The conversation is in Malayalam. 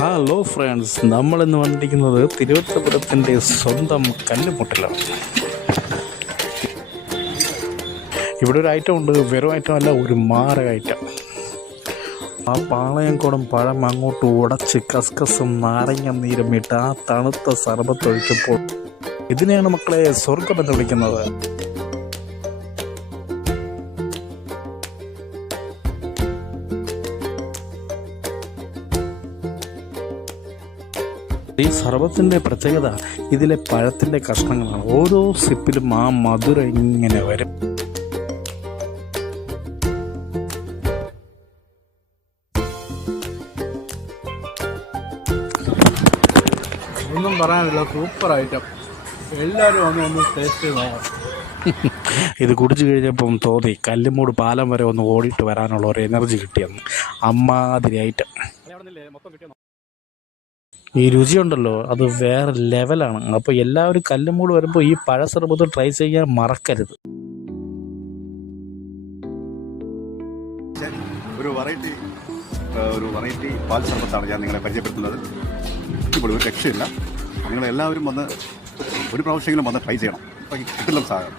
ഹലോ ഫ്രണ്ട്സ്, നമ്മളിന്ന് വന്നിരിക്കുന്നത് തിരുവനന്തപുരത്തിൻ്റെ സ്വന്തം കല്ലുമുട്ടിലാണ്. ഇവിടെ ഒരു ഐറ്റം ഉണ്ട്, വെറും ഐറ്റം അല്ല, ഒരു മാരക ഐറ്റം. ആ പാളയംകുടം പഴം അങ്ങോട്ട് ഉടച്ച് കസ്കസും നാരങ്ങ നീരും ഇട്ട് ആ തണുത്ത സർബത്തൊഴിച്ചപ്പോൾ ഇതിനെയാണ് മക്കളെ സ്വർഗം എന്ന് വിളിക്കുന്നത്. ഈ സർബത്തിൻ്റെ പ്രത്യേകത ഇതിലെ പഴത്തിൻ്റെ കഷ്ണങ്ങളാണ്. ഓരോ സിപ്പിലും ആ മധുരം ഇങ്ങനെ വരും. ഒന്നും പറയാനില്ല, സൂപ്പർ ഐറ്റം. എല്ലാവരും ഒന്ന് ടേസ്റ്റ് ചെയ്ത് നോക്കാം. ഇത് കുടിച്ചു കഴിഞ്ഞപ്പം തോന്നി കല്ലുമൂട് പാലം വരെ ഒന്ന് ഓടിയിട്ട് വരാനുള്ള ഒരു എനർജി കിട്ടിയെന്ന്. അമ്മാതിരി ഐറ്റം. ഈ രുചിയുണ്ടല്ലോ, അത് വേറെ ലെവലാണ്. അപ്പോൾ എല്ലാവരും കല്ലുമൂട് വരുമ്പോൾ ഈ പഴ സർബത്ത് ട്രൈ ചെയ്യാൻ മറക്കരുത്. ഒരു വെറൈറ്റി പാൽ സർബത്താണ് ഞാൻ നിങ്ങളെ പരിചയപ്പെടുത്തുന്നത്. ഇപ്പോൾ ഒരു രക്ഷയില്ല. നിങ്ങളെല്ലാവരും വന്ന് ഒരു പ്രാവശ്യമെങ്കിലും വന്ന് ട്രൈ ചെയ്യണം. കിട്ടില്ല സാധനം.